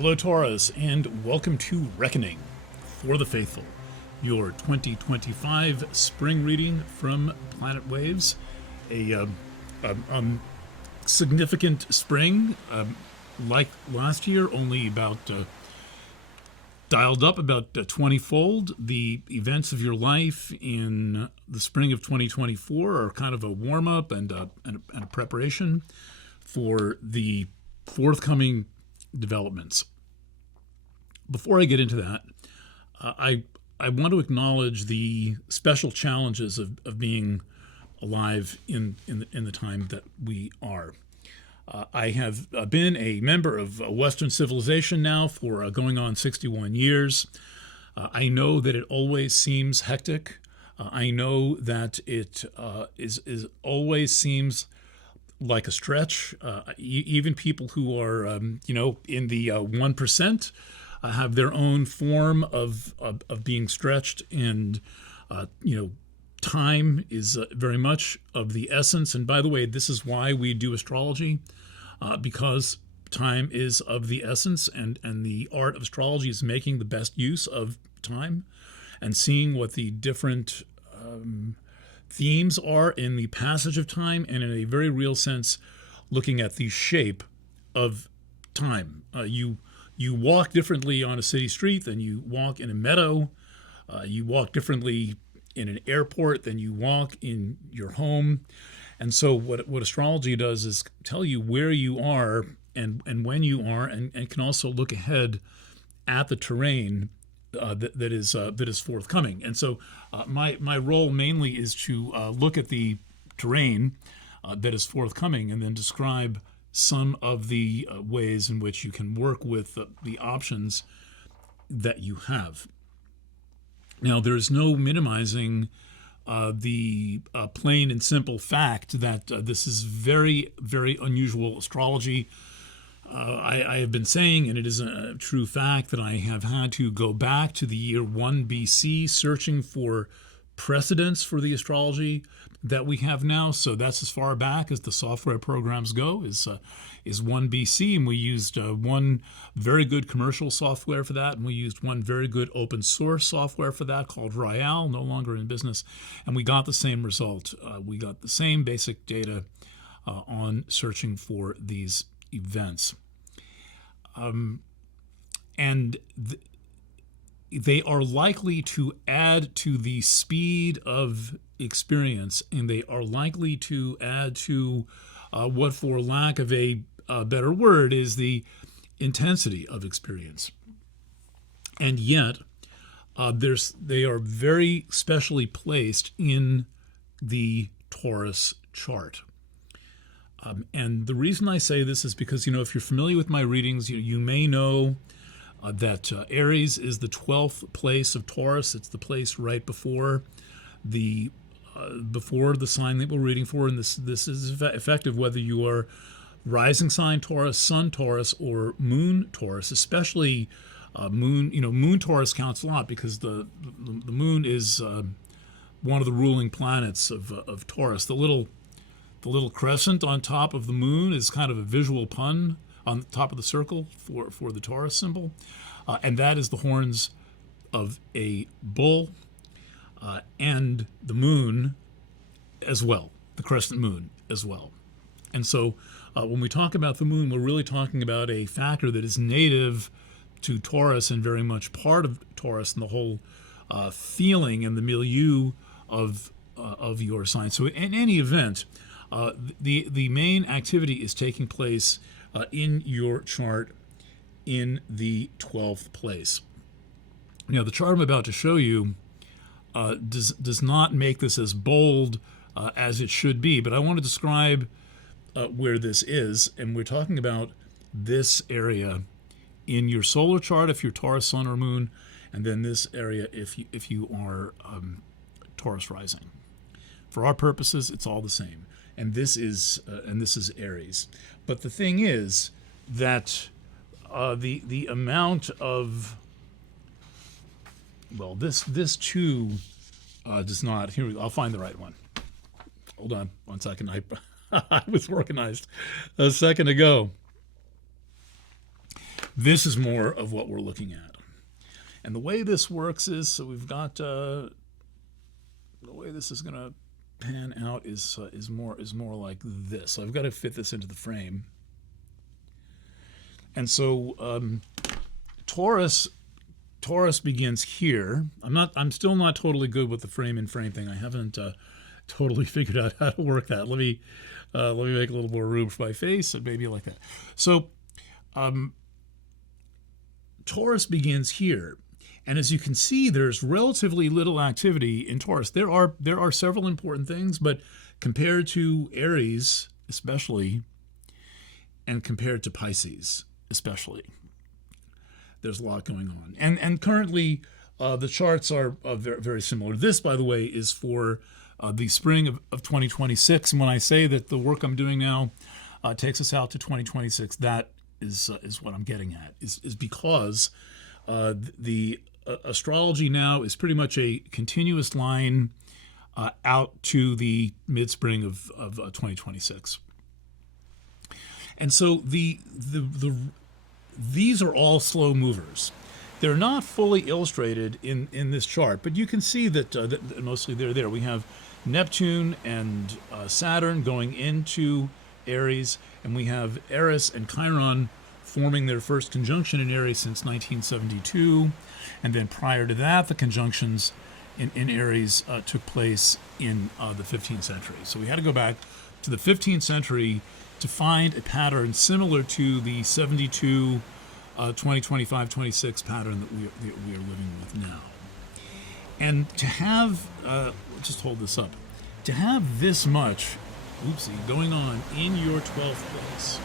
Hello, Taurus, and welcome to Reckoning for the Faithful, your 2025 spring reading from Planet Waves. A significant spring, like last year, only about dialed up about 20-fold. The events of your life in the spring of 2024 are kind of a warm-up and a preparation for the forthcoming developments. Before I get into that, I want to acknowledge the special challenges of being alive in the time that we are. I have been a member of Western civilization now for going on 61 years. I know that it always seems hectic. I know that it is always seems like a stretch. Even people who are, in the 1% have their own form of being stretched, and time is very much of the essence. And by the way, this is why we do astrology, because time is of the essence, and the art of astrology is making the best use of time and seeing what the different themes are in the passage of time, and in a very real sense, looking at the shape of time. You walk differently on a city street than you walk in a meadow. You walk differently in an airport than you walk in your home. And so what astrology does is tell you where you are and when you are, and can also look ahead at the terrain that is forthcoming. And so my role mainly is to look at the terrain that is forthcoming, and then describe some of the ways in which you can work with the options that you have. Now, there's no minimizing the plain and simple fact that this is very, very unusual astrology. I have been saying, and it is a true fact, that I have had to go back to the year 1 BC searching for precedents for the astrology that we have now. So that's as far back as the software programs go, is 1 BC, and we used one very good commercial software for that, and we used one very good open source software for that called Royale, no longer in business, and we got the same result. We got the same basic data on searching for these events. They are likely to add to the speed of experience, and they are likely to add to what, for lack of a better word, is the intensity of experience. And yet, they are very specially placed in the Taurus chart. And the reason I say this is because, if you're familiar with my readings, you may know that Aries is the 12th place of Taurus. It's the place right before the sign that we're reading for, and this is effective whether you are rising sign Taurus, sun Taurus, or moon Taurus. Especially moon Taurus counts a lot because the moon is one of the ruling planets of Taurus. The little crescent on top of the moon is kind of a visual pun on the top of the circle for the Taurus symbol, and that is the horns of a bull, and the moon as well, the crescent moon as well. And so when we talk about the moon, we're really talking about a factor that is native to Taurus and very much part of Taurus and the whole feeling and the milieu of your sign. So in any event, the main activity is taking place in your chart in the 12th place. Now, the chart I'm about to show you does not make this as bold as it should be, but I want to describe where this is, and we're talking about this area in your solar chart if you're Taurus sun or moon, and then this area if you are Taurus rising. For our purposes, it's all the same. And this is Aries. But the thing is that the amount of, well, this too does not. Here we go. I'll find the right one. Hold on 1 second. I was organized a second ago. This is more of what we're looking at. And the way this works is, so we've got the way this is going to pan out is more like this. So I've got to fit this into the frame. And so Taurus begins here. I'm still not totally good with the frame in frame thing. I haven't totally figured out how to work that. Let me make a little more room for my face, and maybe like that. So Taurus begins here. And as you can see, there's relatively little activity in Taurus. There are several important things, but compared to Aries, especially, and compared to Pisces, especially, there's a lot going on. And currently, the charts are very, very similar. This, by the way, is for the spring of 2026. And when I say that the work I'm doing now takes us out to 2026, that is what I'm getting at. Is because the astrology now is pretty much a continuous line out to the mid-spring of 2026. And so these are all slow movers. They're not fully illustrated in this chart, but you can see that mostly they're there. We have Neptune and Saturn going into Aries, and we have Eris and Chiron forming their first conjunction in Aries since 1972. And then prior to that, the conjunctions in Aries took place in the 15th century. So we had to go back to the 15th century to find a pattern similar to the 72, 2025, 26 pattern that we are living with now. And to have, just hold this up, to have this much, going on in your 12th place,